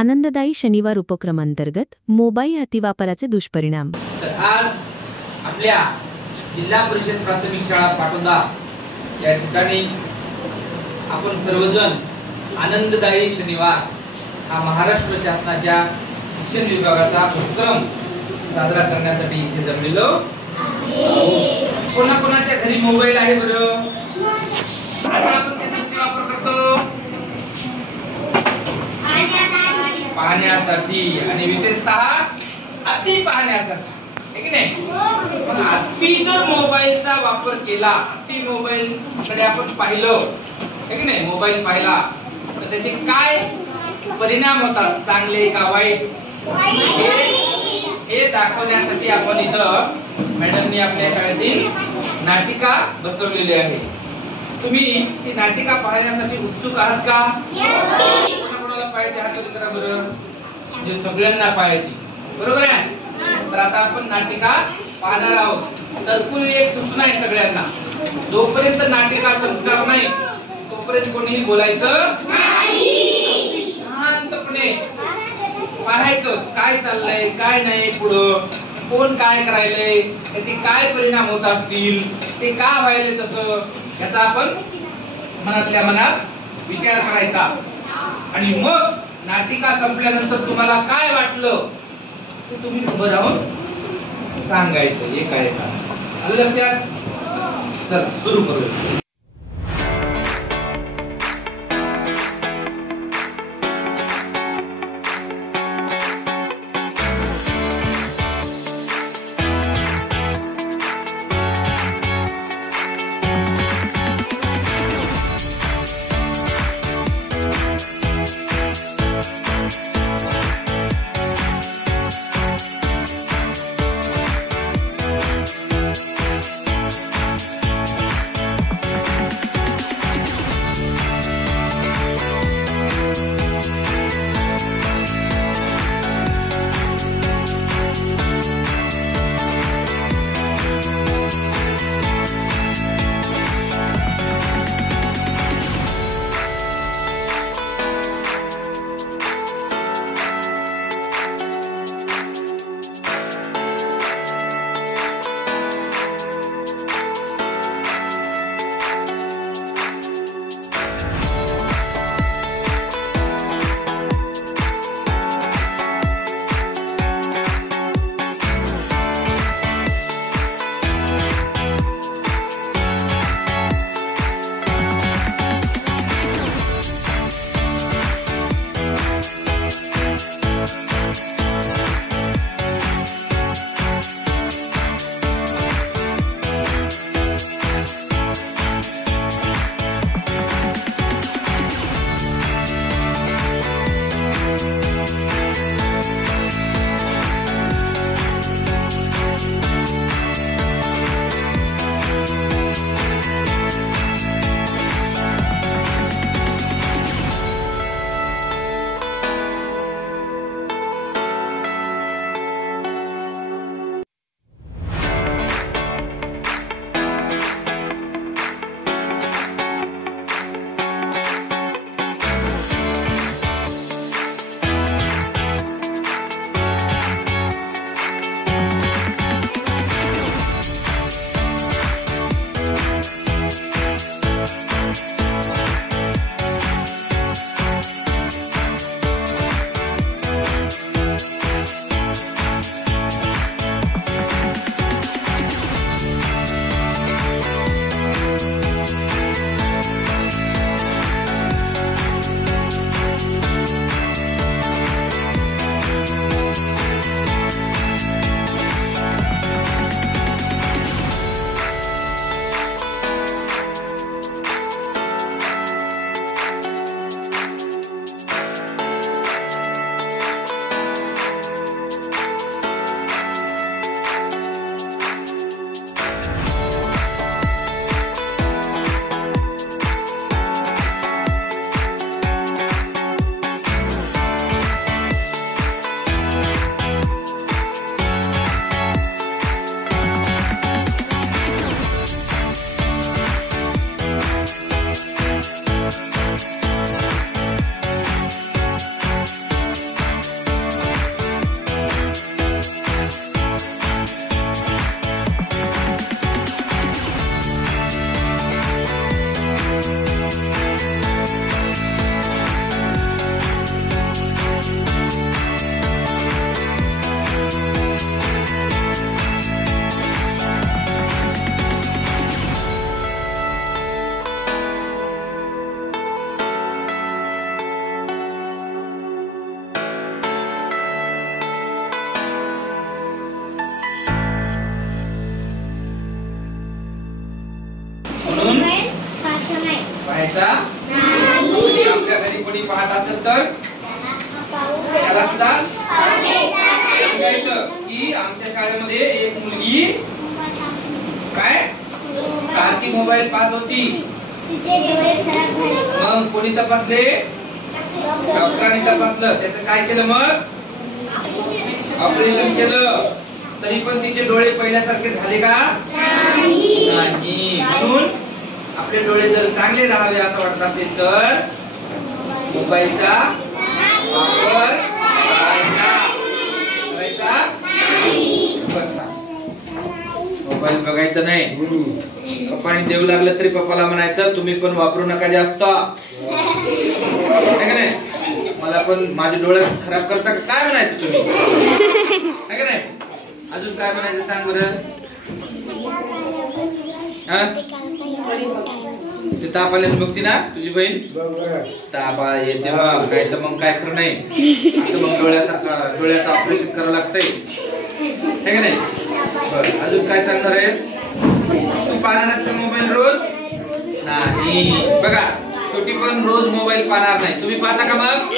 आनंददायी शनिवार उपक्रमांतर्गत मोबाईल अतिवापराचे दुष्परिणाम। तर आज आपल्या जिल्हा परिषद प्राथमिक शाळा पाटोदा या ठिकाणी आपण सर्वजण आनंददायी शनिवार हा महाराष्ट्र शासनाच्या शिक्षण विभागाचा उपक्रम साजरा करण्यासाठी इथे जमलेलो आहोत। कोणाकोणाच्या घरी मोबाईल आहे बरं? आता आपण कशासाठी वापर करतो? पाहण्यासाठी आणि विशेषतः अति पाहण्यासाठी, है की नाही? पण अति जर मोबाईलचा वापर केला, अति मोबाईल कडे आपण पाहिलं, है की नाही, मोबाईल पाहिला तर त्याचे काय परिणाम होतात, चांगले का वाईट, हे दाखवण्यासाठी आपण इथं मॅडमनी आपल्या शाळेतील नाटिका बसवलेली आहे। तुम्ही ती नाटिका पाहण्यासाठी उत्सुक आहात का? कोणाकोणाला पाहायची हात वर करा बरं, म्हणजे सगळ्यांना पाहायची, बरोबर आहे? तर आता आपण नाटिका पाहणार आहोत। तत्पूर्वी एक सूचना आहे सगळ्यांना, जोपर्यंत नाटिका संपणार नाही तोपर्यंत कोणीही बोलायचं नाही, शांतपणे पाहायचं काय चाललंय काय नाही, पुढं कोण काय करायलंय, त्याचे काय परिणाम होत असतील, ते का व्हायले तसं, याचा आपण मनातल्या मनात विचार करायचा आणि मग नाटिका संपल्यानंतर तुम्हाला काय वाटलं ते तुम्ही उभं राहून सांगायचं एका एका। आलं लक्षात? चल सुरू करूया। पाहायचा आणि आपल्या घरी कोणी पाहत असेल तर त्याला सुद्धा सांगायचं की आमच्या शाळेमध्ये एक मुलगी काय सारखी मोबाईल पाहत होती. मग कोणी तपासले? डॉक्टरांनी तपासलं. त्याचं काय केलं? मग ऑपरेशन केलं. तरी पण तिचे डोळे पहिल्यासारखे झाले का? नाही. म्हणून आपले डोळे जर चांगले राहावे असं वाटत असेल तर मोबाईलचा वापर करायचा बसा. मोबाईल बघायचा नाही. पप्पानी देऊ लागलं तरी पप्पाला म्हणायचं तुम्ही पण वापरू नका जास्त, नाही. मला पण माझे डोळे खराब करता का काय म्हणायचं तुम्ही, नाही का नाही? अजून काय म्हणायचं सांग बरं. ताप आल्यास बघती ना तुझी बहीण, ताप येते मग काय तर मग काय खरं नाही. असं मग डोळ्याचं ऑपरेशन करावं लागतंय, है का नाही? बरं अजून काय सांगणार आहेस? तू पाहणार आहेस का मोबाईल रोज? नाही. बघा छोटी पण रोज मोबाईल पाहणार नाही. तुम्ही पाहता का मग?